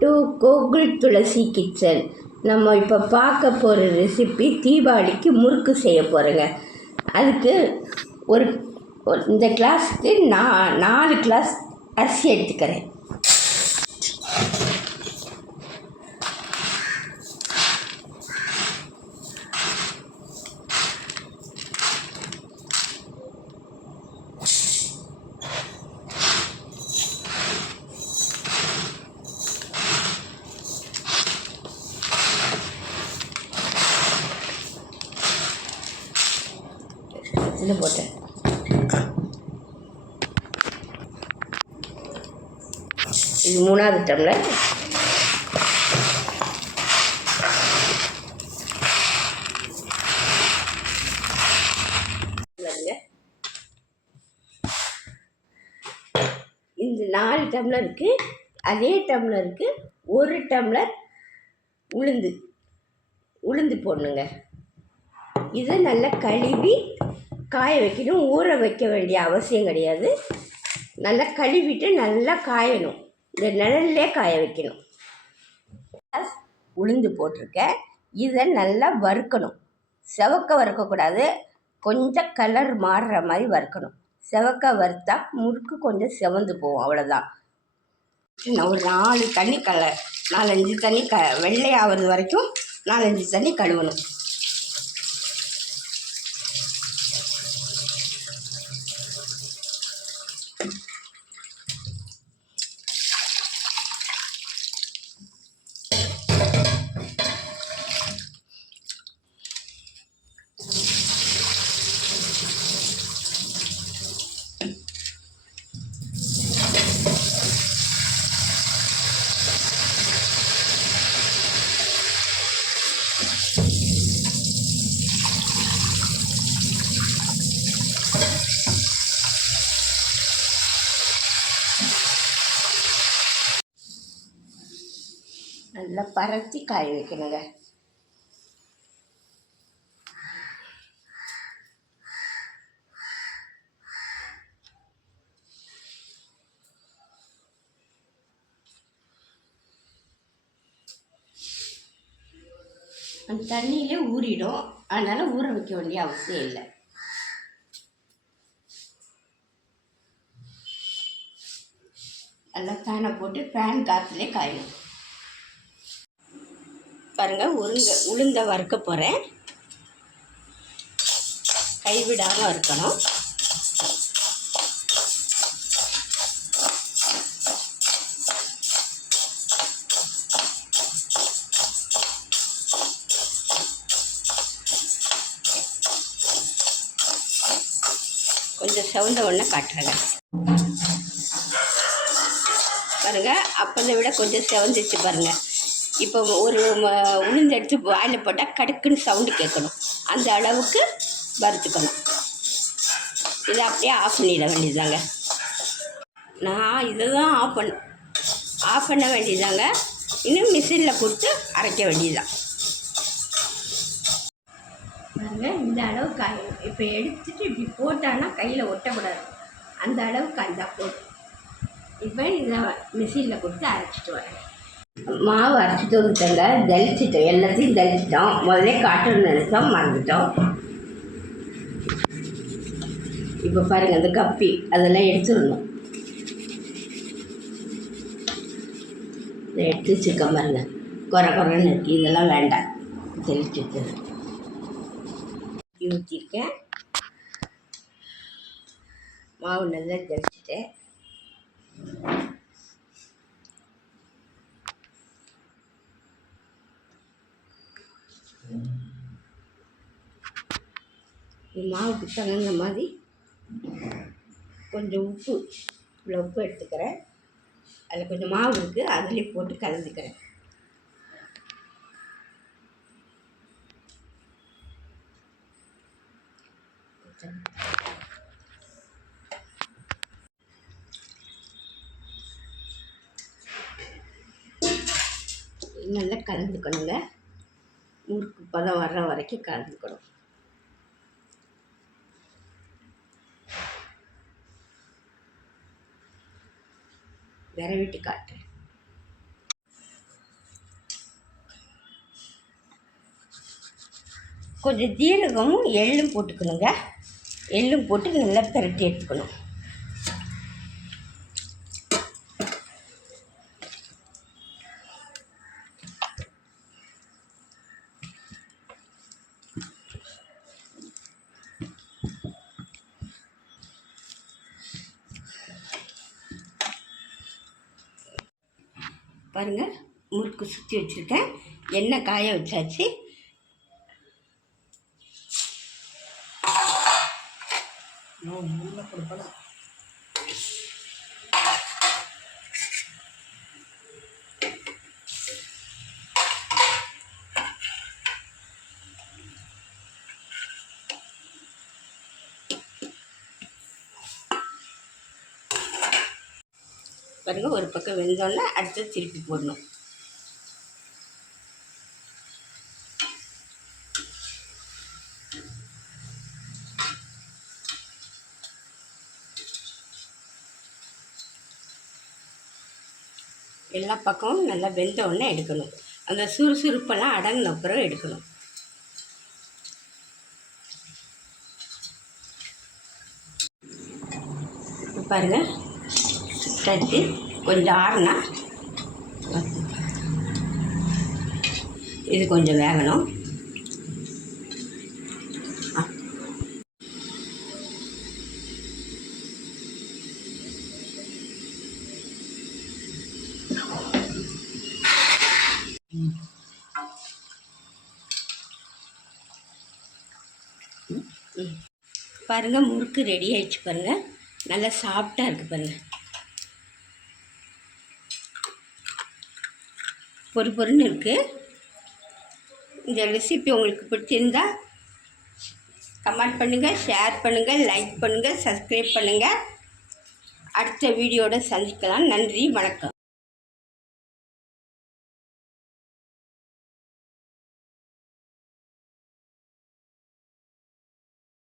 To Gokul Thulasi kitchen. நம்ம இப்போ பார்க்க போகிற ரெசிபி தீபாவளிக்கு முறுக்கு செய்ய போகிறேங்க அதுக்கு ஒரு ஒரு- இந்த கிளாஸுக்கு நான் நாலு கிளாஸ் அரிசி எடுத்துக்கிறேன். இதில் போட்டேன்? இது மூணாவது டம்ளர் இந்த நாலு டம்ளருக்கு அதே டம்ளருக்கு ஒரு டம்ளர் உளுந்து. உளுந்து போடணுங்க. இதை நல்லா கழுவி காய வைக்கணும் ஊற வைக்க வேண்டிய அவசியம் கிடையாது. நல்லா கழுவிட்டு நல்லா காயணும். இந்த நிழல்லே காய வைக்கணும். உளுந்து போட்டிருக்கேன். இதை நல்லா வறுக்கணும். செவக்க வறுக்கக்கூடாது. கொஞ்சம் கலர் மாறுற மாதிரி வறுக்கணும். செவக்க வறுத்தா முறுக்கு கொஞ்சம் செவந்து போகும் அவ்வளோதான் நான் ஒரு நாலு தண்ணி கல நாலஞ்சு தண்ணி க வெள்ளை ஆகிறது வரைக்கும் நாலஞ்சு தண்ணி கழுவணும். நல்லா பரத்தி காய வைக்கணுங்க. அந்த தண்ணியிலே ஊறிடும். அதனால் ஊற வைக்க வேண்டிய அவசியம் இல்லை. நல்லா ஃபேனை போட்டு ஃபேன் காற்றுலேயே காயும் பாருங்கள் உருங்க உளுந்த வறுக்க போகிறேன் கைவிடாமல் வறுக்கணும். கொஞ்சம் செவந்த ஒன்று காட்டுறேங்க. பாருங்கள் அப்போதை விட கொஞ்சம் செவந்துச்சு பாருங்கள் இப்போ ஒரு உளுந்து எடுத்து வாயில் போட்டால் கடுக்குன்னு சவுண்டு கேட்கணும். அந்த அளவுக்கு வறுத்துக்கணும். இதை அப்படியே ஆஃப் பண்ணிட வேண்டியதாங்க நான் இதை தான் ஆஃப் பண்ண ஆஃப் பண்ண வேண்டியதாங்க இன்னும் மிஷினில் கொடுத்து அரைக்க வேண்டியதுதான். பாருங்க இந்த அளவு காயணும் இப்போ எடுத்துட்டு இப்படி போட்டான்னா கையில் ஒட்டக்கூடாது. அந்த அளவுக்கு அந்த போட்டு இப்போ இதை மிஷினில் கொடுத்து அரைச்சிட்டு வரேன். மாவு அரைச்சிட்டு வந்துட்டோங்க. ஜலிச்சிட்டோம் எல்லாத்தையும் ஜலிச்சிட்டோம் முதல்ல காட்டணும்னு நினச்சோம் மறந்துட்டோம். இப்போ பாருங்கள் அந்த கப்பி. அதெல்லாம் எடுத்துடணும். இதை எடுத்து வச்சுருக்கேன் பாருங்க. குறை குறைன்னு இருக்குது இதெல்லாம் வேண்டாம். ஜலிச்சிட்டு ஊற்றிருக்கேன் மாவு நல்லா ஜலிச்சிட்டேன் ஒரு மாவுக்கு தகுந்த மாதிரி கொஞ்சம் உப்பு இவ்வளோ உப்பு எடுத்துக்கிறேன். அதில் கொஞ்சம் மாவு இருக்குது அதிலே போட்டு கலந்துக்கிறேன். நல்லா கலந்துக்கணுங்க. முறுக்கு பதம் வர்ற வரைக்கும் கலந்துக்கணும். விரவிட்டு காட்டு கொஞ்சம் ஜீரகமும் எள்ளும் போட்டுக்கணுங்க. எள்ளும் போட்டு நல்லா பிரட்டி எடுத்துக்கணும். பாருங்கள் முறுக்கு சுற்றி வச்சுருக்கேன். எண்ணெய் காய வச்சாச்சு. பாருங்க ஒரு பக்கம் வெந்தோடனே அடுத்து திருப்பி போடணும். எல்லா பக்கமும் நல்லா வெந்த உடனே எடுக்கணும். அந்த சுறுசுறுப்பெல்லாம் அடங்கின அப்புறம் எடுக்கணும். பாருங்கள் பாருங்க தட்டி கொஞ்சம் ஆறுனா இது கொஞ்சம் வேகணும். பாருங்கள் ம். முறுக்கு ரெடி ஆயிடுச்சு பாருங்கள் நல்லா சாஃப்டாக இருக்குது பாருங்கள் பொறு பொறுன்னு இருக்குது இந்த ரெசிபி உங்களுக்கு பிடிச்சிருந்தா கமெண்ட் பண்ணுங்கள் ஷேர் பண்ணுங்கள் லைக் பண்ணுங்கள் சப்ஸ்கிரைப் பண்ணுங்கள் அடுத்த வீடியோட சந்திக்கலாம். நன்றி வணக்கம்.